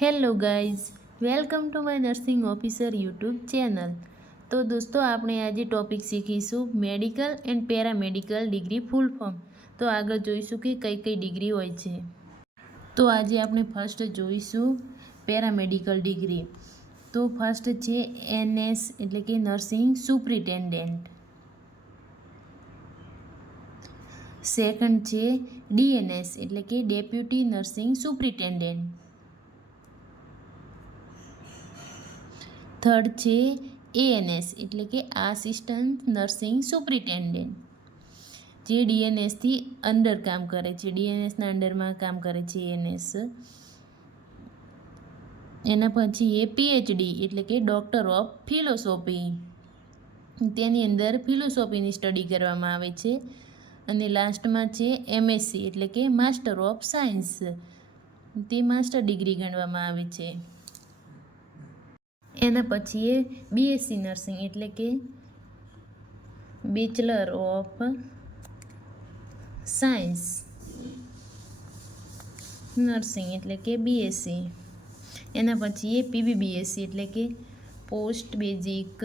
Hello guys, welcome to my nursing officer YouTube channel. તો દોસ્તો આપણે આજે ટોપિક શીખીશું medical and paramedical degree full form. તો આગળ જોઈશું કે કઈ કઈ ડિગ્રી હોય છે। તો આજે આપણે ફર્સ્ટ જોઈશું પેરામેડિકલ ડિગ્રી। તો ફર્સ્ટ છે એનએસ એટલે કે નર્સિંગ સુપ્રિન્ટેન્ડન્ટ। સેકન્ડ છે ડીએનએસ એટલે કે ડેપ્યુટી નર્સિંગ સુપ્રિન્ટેન્ડન્ટ। થર્ડ છે એએનએસ એટલે કે આસિસ્ટન્ટ નર્સિંગ સુપ્રિન્ટેન્ડન્ટ, જે ડીએનએસથી અંડર કામ કરે છે, ડીએનએસના અંડરમાં કામ કરે છે એએનએસ। એના પછી એ પીએચડી એટલે કે ડૉક્ટર ઓફ ફિલોસોફી, તેની અંદર ફિલોસોફીની સ્ટડી કરવામાં આવે છે। અને લાસ્ટમાં છે એમએસસી એટલે કે માસ્ટર ઓફ સાયન્સ, તે માસ્ટર ડિગ્રી ગણવામાં આવે છે। એના પછી એ બીએસસી નર્સિંગ એટલે કે બેચલર ઓફ સાયન્સ નર્સિંગ એટલે કે બીએસસી। એના પછી એ પીબીબીએસસી એટલે કે post basic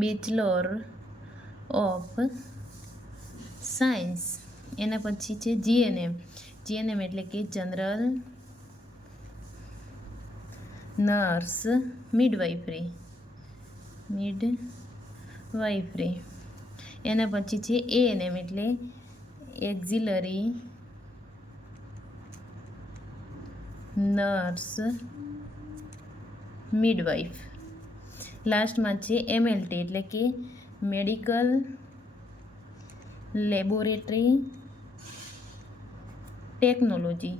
bachelor of science. એના પછી છે જીએનએમ, જીએનએમ એટલે કે જનરલ નર્સ મિડવાઇફરી। એના પછી છે એએનએમ એટલે એક્ઝિલરી નર્સ મિડવાઇફ। લાસ્ટમાં છે એમએલટી એટલે કે મેડિકલ લેબોરેટરી ટેકનોલોજી।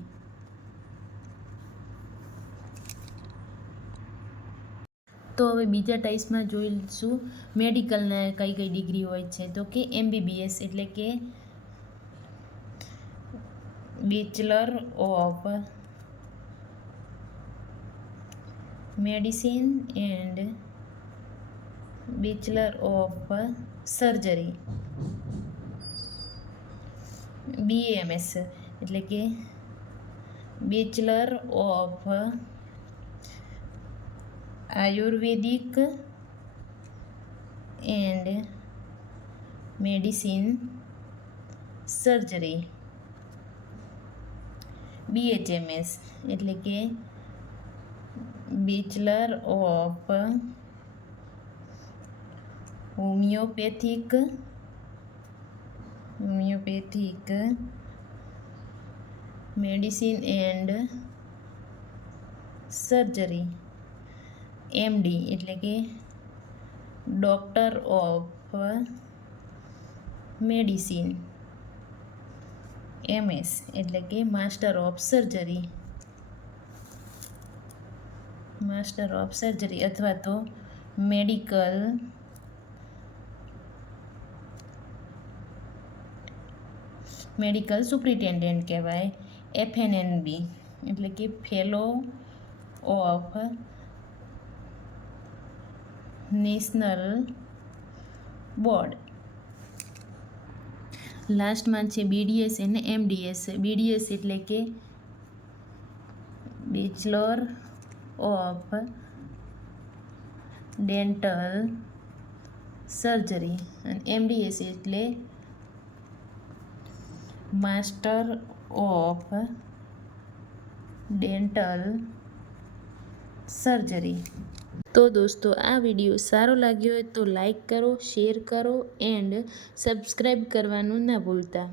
તો હવે બીજા ટાઈપ્સમાં જોઈશું મેડિકલના કઈ કઈ ડિગ્રી હોય છે। તો કે એમબીબીએસ એટલે કે bachelor of medicine and bachelor of surgery. BMS એટલે કે bachelor of Ayurvedic and medicine surgery. BHMS એટલે કે bachelor of homeopathic medicine and surgery. MD એટલે કે ડૉક્ટર ઓફ મેડિસિન। એમએસ એટલે કે માસ્ટર ઓફ સર્જરી અથવા તો મેડિકલ સુપ્રિન્ટેન્ડન્ટ કહેવાય। એફએનએનબી એટલે કે ફેલો ઓફ નેશનલ બોર્ડ। લાસ્ટમાં છે બીડીએસ અને એમડીએસ। બીડીએસ એટલે કે બેચલર ઓફ ડેન્ટલ સર્જરી અને એમડીએસ એટલે માસ્ટર ઓફ ડેન્ટલ સર્જરી। તો દોસ્તો આ વિડીયો સારો લાગ્યો હોય તો લાઈક કરો, શેર કરો એન્ડ સબસ્ક્રાઈબ કરવાનું ના ભૂલતા।